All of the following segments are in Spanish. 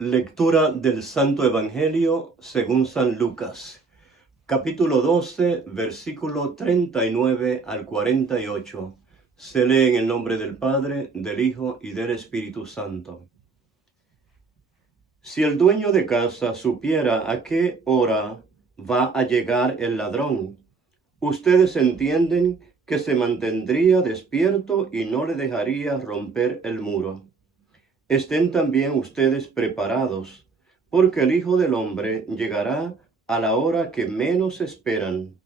Lectura del Santo Evangelio según San Lucas, capítulo 12, versículo 39 al 48. Se lee en el nombre del Padre, del Hijo y del Espíritu Santo. Si el dueño de casa supiera a qué hora va a llegar el ladrón, ustedes entienden que se mantendría despierto y no le dejaría romper el muro. Estén también ustedes preparados, porque el Hijo del Hombre llegará a la hora que menos esperan.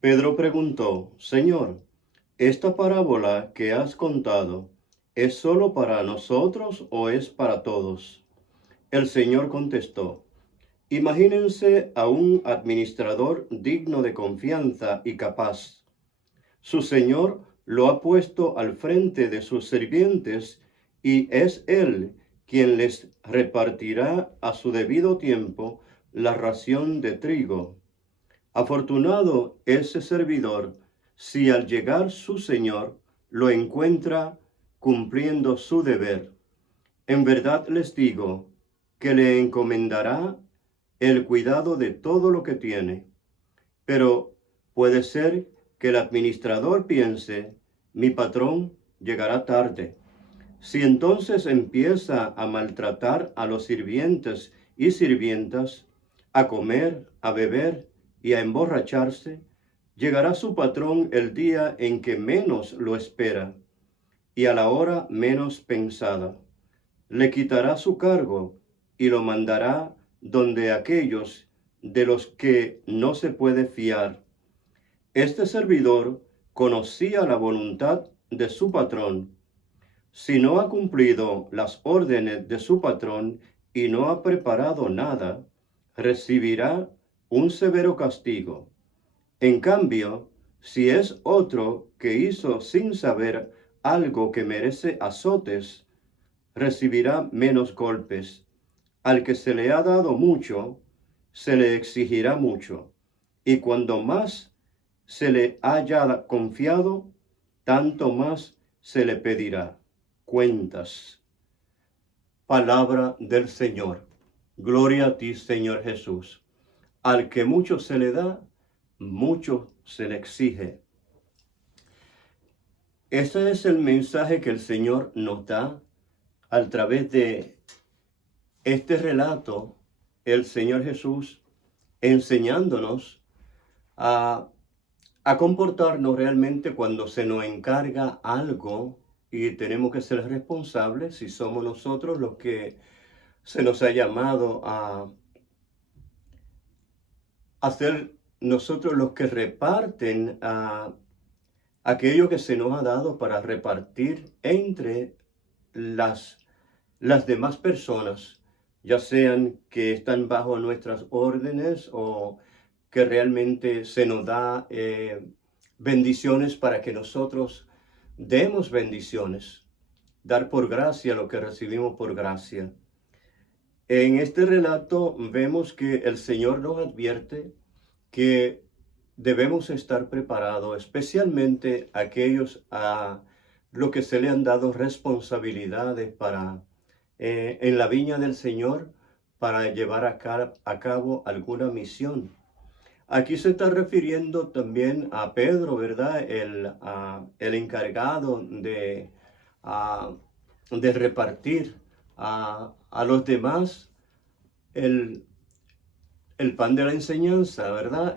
Pedro preguntó: Señor, ¿esta parábola que has contado es solo para nosotros o es para todos? El Señor contestó: Imagínense a un administrador digno de confianza y capaz. Su Señor lo ha puesto al frente de sus sirvientes y es Él quien les repartirá a su debido tiempo la ración de trigo. Afortunado ese servidor si al llegar su Señor lo encuentra cumpliendo su deber. En verdad les digo que le encomendará el cuidado de todo lo que tiene. Pero puede ser que el administrador piense: mi patrón llegará tarde. Si entonces empieza a maltratar a los sirvientes y sirvientas, a comer, a beber y a emborracharse, llegará su patrón el día en que menos lo espera y a la hora menos pensada. Le quitará su cargo y lo mandará donde aquellos de los que no se puede fiar. Este servidor conocía la voluntad de su patrón. Si no ha cumplido las órdenes de su patrón y no ha preparado nada, recibirá un severo castigo. En cambio, si es otro que hizo sin saber algo que merece azotes, recibirá menos golpes. Al que se le ha dado mucho, se le exigirá mucho. Y cuando más se le haya confiado, tanto más se le pedirá cuentas. Palabra del Señor. Gloria a ti, Señor Jesús. Al que mucho se le da, mucho se le exige. Ese es el mensaje que el Señor nos da a través de este relato, el Señor Jesús enseñándonos a comportarnos realmente cuando se nos encarga algo y tenemos que ser responsables si somos nosotros los que se nos ha llamado a ser nosotros los que reparten aquello que se nos ha dado para repartir entre las demás personas, ya sean que están bajo nuestras órdenes o que realmente se nos da bendiciones para que nosotros demos bendiciones, dar por gracia lo que recibimos por gracia. En este relato vemos que el Señor nos advierte que debemos estar preparados, especialmente aquellos a los que se le han dado responsabilidades para en la viña del Señor para llevar a cabo alguna misión. Aquí se está refiriendo también a Pedro, ¿verdad? El encargado de repartir a los demás el, el pan de la enseñanza, ¿verdad?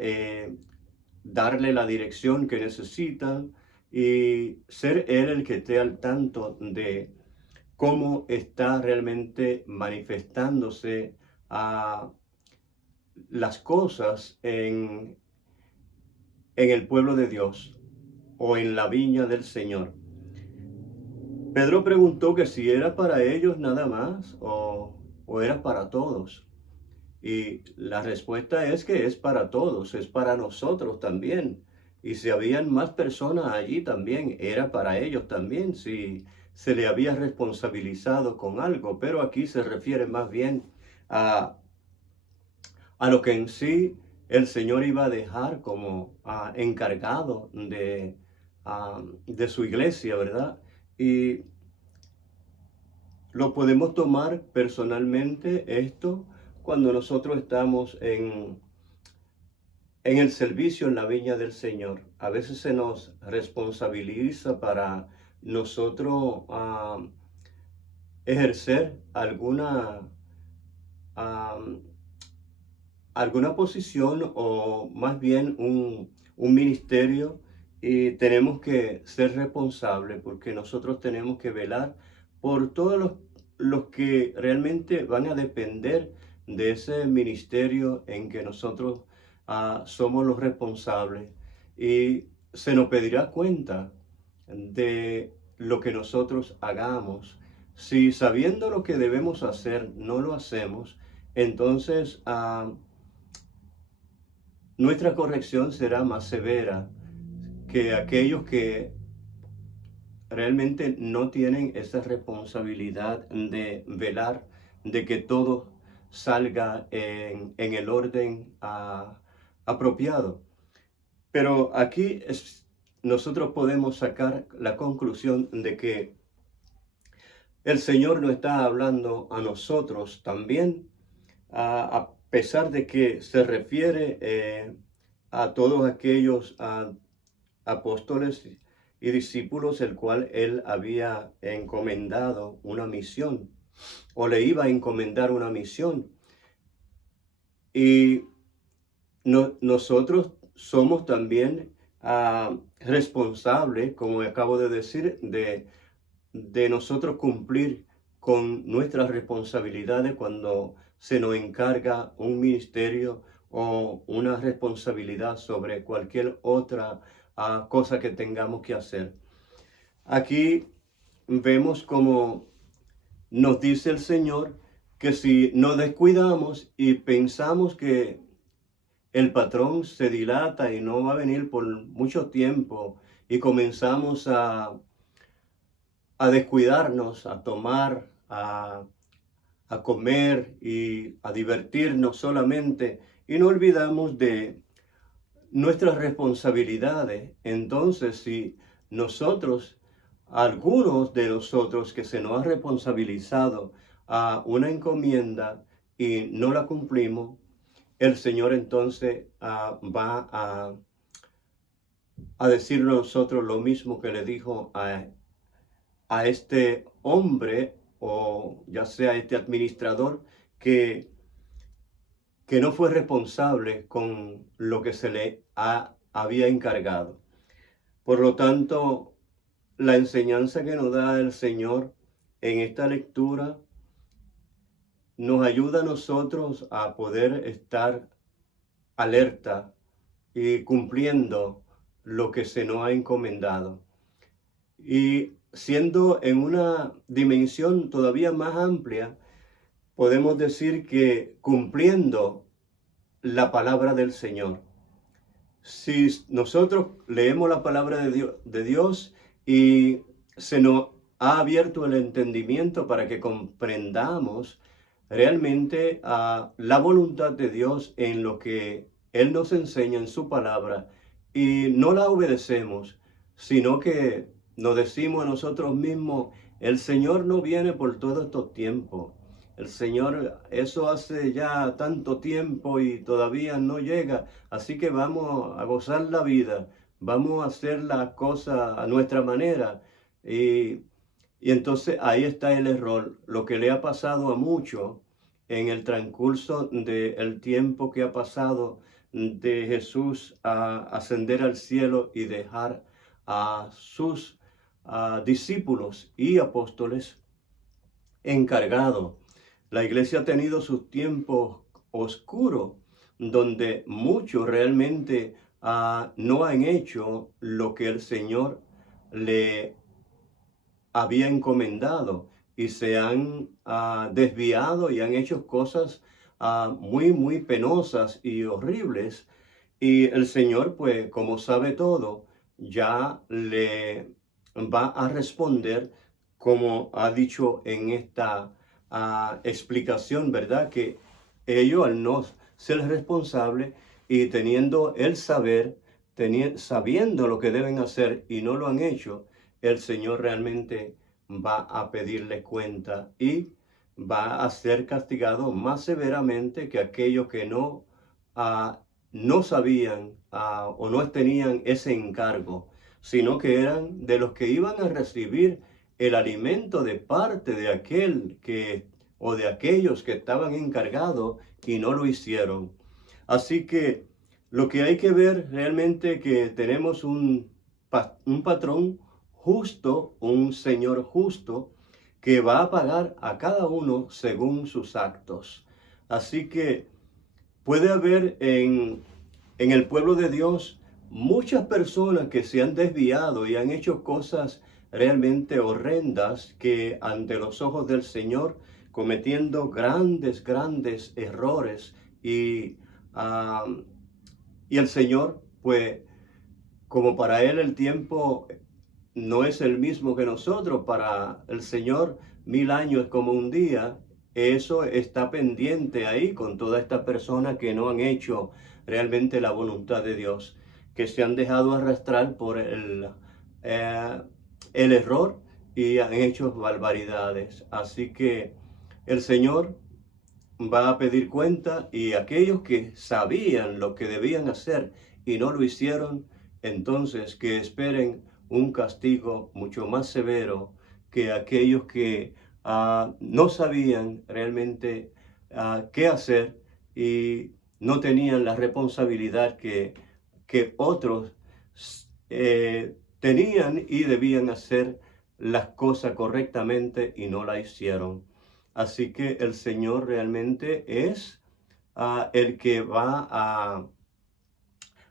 Darle la dirección que necesitan y ser él el que esté al tanto de cómo está realmente manifestándose las cosas en el pueblo de Dios o en la viña del Señor. Pedro preguntó que si era para ellos nada más o era para todos. Y la respuesta es que es para todos, es para nosotros también. Y si habían más personas allí también, era para ellos también, si se le había responsabilizado con algo. Pero aquí se refiere más bien a lo que en sí el Señor iba a dejar como encargado de su iglesia, ¿verdad? Y lo podemos tomar personalmente esto cuando nosotros estamos en el servicio en la viña del Señor. A veces se nos responsabiliza para nosotros ejercer am, alguna posición o más bien un ministerio, y tenemos que ser responsables porque nosotros tenemos que velar por todos los que realmente van a depender de ese ministerio en que nosotros somos los responsables, y se nos pedirá cuenta de lo que nosotros hagamos. Si sabiendo lo que debemos hacer no lo hacemos, entonces nuestra corrección será más severa que aquellos que realmente no tienen esa responsabilidad de velar de que todo salga en el orden apropiado. Pero aquí nosotros podemos sacar la conclusión de que el Señor nos está hablando a nosotros también, a pesar de que se refiere a todos aquellos apóstoles y discípulos, el cual él había encomendado una misión o le iba a encomendar una misión. Y nosotros somos también responsables, como acabo de decir, de nosotros cumplir con nuestras responsabilidades cuando se nos encarga un ministerio o una responsabilidad sobre cualquier otra cosa que tengamos que hacer. Aquí vemos como nos dice el Señor que si nos descuidamos y pensamos que el patrón se dilata y no va a venir por mucho tiempo, y comenzamos a descuidarnos, a tomar, a comer y a divertirnos solamente, y no olvidamos de nuestras responsabilidades. Entonces, si nosotros, algunos de nosotros que se nos ha responsabilizado a una encomienda y no la cumplimos, el Señor entonces va a decirle a nosotros lo mismo que le dijo a este hombre, o ya sea este administrador, que no fue responsable con lo que se le había encargado. Por lo tanto, la enseñanza que nos da el Señor en esta lectura nos ayuda a nosotros a poder estar alerta y cumpliendo lo que se nos ha encomendado. Y siendo en una dimensión todavía más amplia, podemos decir que cumpliendo la palabra del Señor. Si nosotros leemos la palabra de Dios y se nos ha abierto el entendimiento para que comprendamos realmente la voluntad de Dios en lo que Él nos enseña en su palabra, y no la obedecemos, sino que nos decimos a nosotros mismos: el Señor no viene por todos estos tiempos. El Señor, eso hace ya tanto tiempo y todavía no llega, así que vamos a gozar la vida, vamos a hacer las cosas a nuestra manera. Y entonces ahí está el error, lo que le ha pasado a muchos en el transcurso del tiempo que ha pasado de Jesús a ascender al cielo y dejar a sus discípulos y apóstoles encargados. La iglesia ha tenido sus tiempos oscuros, donde muchos realmente no han hecho lo que el Señor le había encomendado, y se han desviado y han hecho cosas muy penosas y horribles. Y el Señor, pues como sabe todo, ya le va a responder, como ha dicho en esta explicación, ¿verdad? Que ellos, al no ser responsables y teniendo el saber, sabiendo lo que deben hacer y no lo han hecho, el Señor realmente va a pedirle cuenta y va a ser castigado más severamente que aquellos que no sabían o no tenían ese encargo, sino que eran de los que iban a recibir el alimento de parte de aquel que o de aquellos que estaban encargados y no lo hicieron. Así que lo que hay que ver realmente que tenemos un patrón justo, un Señor justo, que va a pagar a cada uno según sus actos. Así que puede haber en el pueblo de Dios muchas personas que se han desviado y han hecho cosas realmente horrendas que ante los ojos del Señor, cometiendo grandes, grandes errores ah, y el Señor, pues como para Él el tiempo no es el mismo que nosotros, para el Señor 1000 años es como un día. Eso está pendiente ahí con todas estas personas que no han hecho realmente la voluntad de Dios, que se han dejado arrastrar por el error y han hecho barbaridades. Así que el Señor va a pedir cuenta, y aquellos que sabían lo que debían hacer y no lo hicieron, entonces que esperen un castigo mucho más severo que aquellos que no sabían realmente qué hacer y no tenían la responsabilidad que otros tenían y debían hacer las cosas correctamente y no la hicieron. Así que el Señor realmente es el que va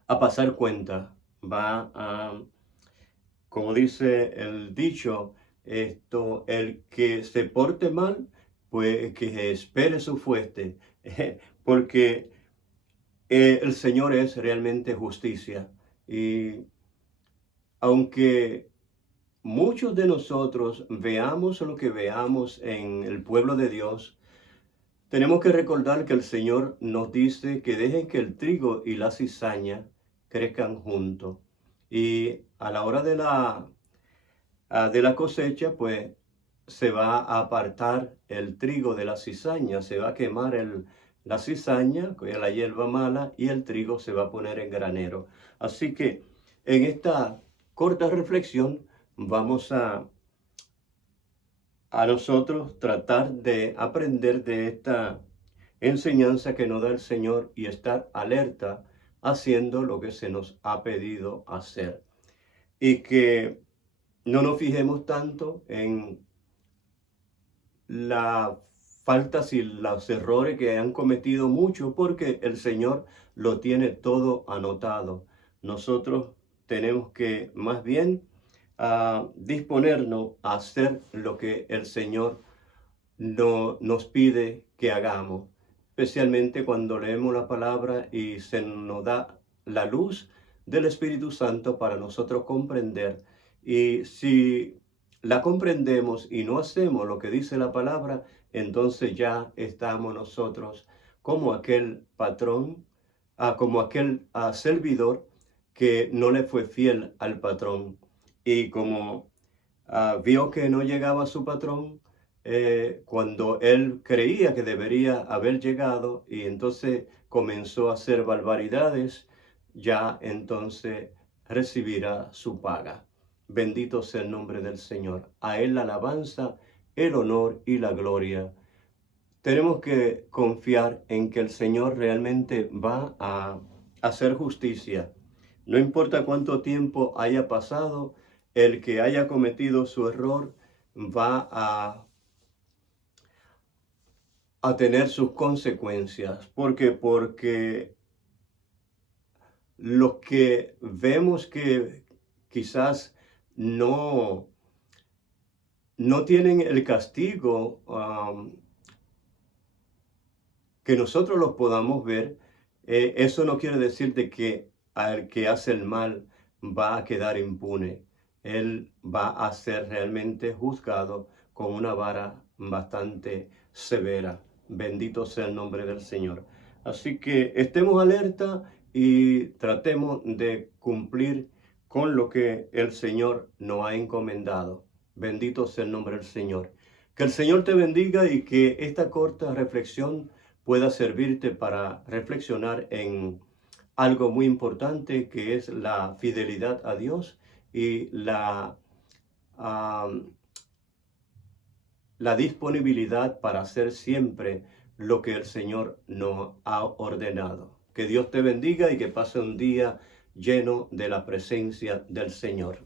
a pasar cuenta, va a, como dice el dicho, el que se porte mal, pues que espere su fuerte, porque el Señor es realmente justicia. Y aunque muchos de nosotros veamos lo que veamos en el pueblo de Dios, tenemos que recordar que el Señor nos dice que dejen que el trigo y la cizaña crezcan juntos. Y a la hora de la cosecha, pues se va a apartar el trigo de la cizaña, se va a quemar la cizaña, que es la hierba mala, y el trigo se va a poner en granero. Así que en esta corta reflexión vamos a nosotros tratar de aprender de esta enseñanza que nos da el Señor y estar alerta haciendo lo que se nos ha pedido hacer. Y que no nos fijemos tanto en las faltas y los errores que han cometido muchos, porque el Señor lo tiene todo anotado. Nosotros tenemos que más bien disponernos a hacer lo que el Señor nos pide que hagamos, especialmente cuando leemos la palabra y se nos da la luz del Espíritu Santo para nosotros comprender. Y si la comprendemos y no hacemos lo que dice la palabra, entonces ya estamos nosotros como aquel patrón, como aquel servidor que no le fue fiel al patrón. Y como vio que no llegaba a su patrón, cuando él creía que debería haber llegado, y entonces comenzó a hacer barbaridades, ya entonces recibirá su paga. Bendito sea el nombre del Señor. A Él la alabanza, el honor y la gloria. Tenemos que confiar en que el Señor realmente va a hacer justicia. No importa cuánto tiempo haya pasado, el que haya cometido su error va a tener sus consecuencias. Porque los que vemos que quizás no tienen el castigo que nosotros los podamos ver, eso no quiere decir de que al que hace el mal va a quedar impune. Él va a ser realmente juzgado con una vara bastante severa. Bendito sea el nombre del Señor. Así que estemos alerta y tratemos de cumplir con lo que el Señor nos ha encomendado. Bendito sea el nombre del Señor. Que el Señor te bendiga y que esta corta reflexión pueda servirte para reflexionar en algo muy importante, que es la fidelidad a Dios y la disponibilidad para hacer siempre lo que el Señor nos ha ordenado. Que Dios te bendiga y que pase un día lleno de la presencia del Señor.